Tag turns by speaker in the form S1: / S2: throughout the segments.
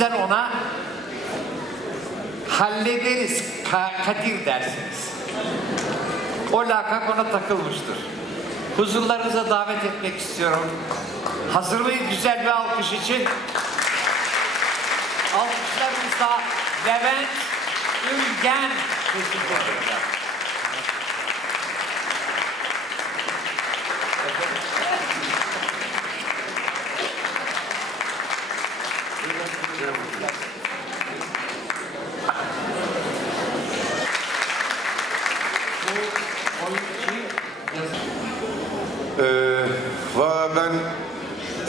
S1: Sizler ona hallederiz Ka- Kadir dersiniz. O lakap ona takılmıştır. Huzurlarınıza davet etmek istiyorum. Hazır mıyız güzel bir alkış için? Alkışlarımızla Levent Ülgen teşekkür ederim.
S2: Ee, Valla ben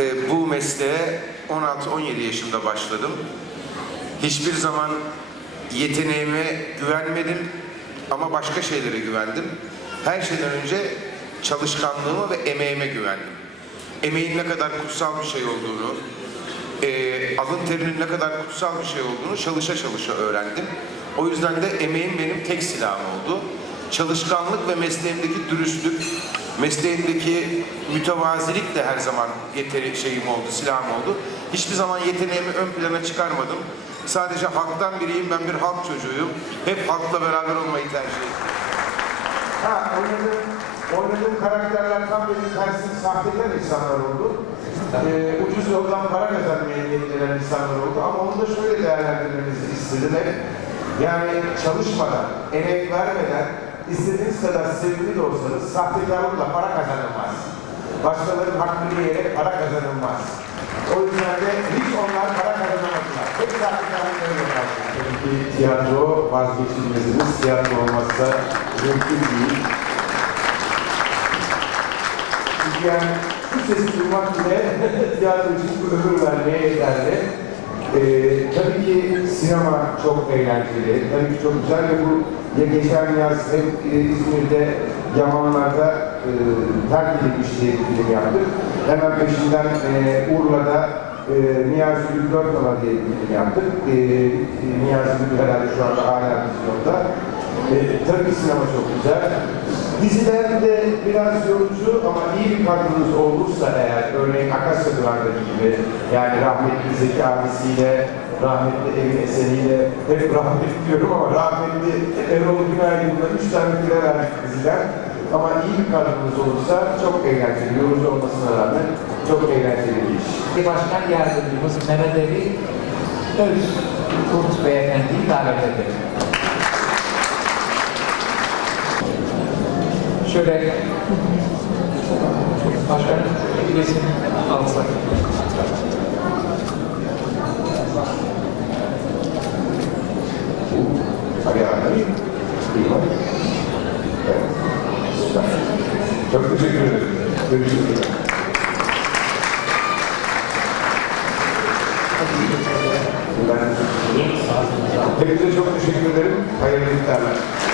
S2: e, bu mesleğe 16-17 yaşımda başladım. Hiçbir zaman yeteneğime güvenmedim ama başka şeylere güvendim. Her şeyden önce çalışkanlığıma ve emeğime güvendim. Emeğin ne kadar kutsal bir şey olduğunu, e, alın terinin ne kadar kutsal bir şey olduğunu çalışa çalışa öğrendim. O yüzden de emeğim benim tek silahım oldu. Çalışkanlık ve mesleğimdeki dürüstlük, mesleğimdeki mütevazilik de her zaman yeteri şeyim oldu, silahım oldu. Hiçbir zaman yeteneğimi ön plana çıkarmadım. Sadece halktan biriyim, ben bir halk çocuğuyum. Hep halkla beraber olmayı tercih ettim. Ha, oynadığım, karakterler tam benim tersim sahtekar insanlar oldu. Ee, ucuz yoldan para kazanmaya niyetlen insanlar oldu. Ama onu da şöyle değerlendirmenizi istedim hep. Yani çalışmadan, emek vermeden, istediğiniz kadar sevgili de olsanız sahtekarlıkla para kazanılmaz. Başkalarının hakkını yiyerek para kazanılmaz. O yüzden de hiç onlar para kazanamadılar. Hep sahtekarlıkları yaparlar. Tabii ki tiyatro vazgeçilmezimiz. Tiyatro olmazsa mümkün değil. Yani şu sesi duymak bile tiyatro için bir ömür vermeye yeterli. Ee, tabii ki sinema çok eğlenceli, tabii ki çok güzel ve bu ya geçen yaz hem e, İzmir'de Yamanlar'da e, terk edilmiş diye bir film yaptık. Hemen peşinden e, Urla'da e, Niyazi Gül Dörtnala diye bir film yaptık. E, Niyazi Gül herhalde şu anda hala vizyonda. E, tabii ki sinema çok güzel. Dizilerde biraz yorucu ama iyi bir kadronuz olursa eğer, örneğin Akasya Duvarları gibi, yani rahmetli Zeki abisiyle, rahmetli Evin Eseni'yle, hep rahmetli diyorum ama rahmetli Erol Günaydın'la üç tane file verdik diziler. Ama iyi bir kadronuz olursa çok eğlenceli, yorucu olmasına rağmen çok eğlenceli bir iş.
S3: Başkan Yardımcımız Mehmet Ali Öz Kurt Beyefendi'yi davet edelim. Şöyle Başkanım bir resim alsak.
S2: İyi bak. Evet. Süper. Çok teşekkür ederim. Görüşürüz. Ben hepinize çok teşekkür ederim. Hayırlı iftarlar.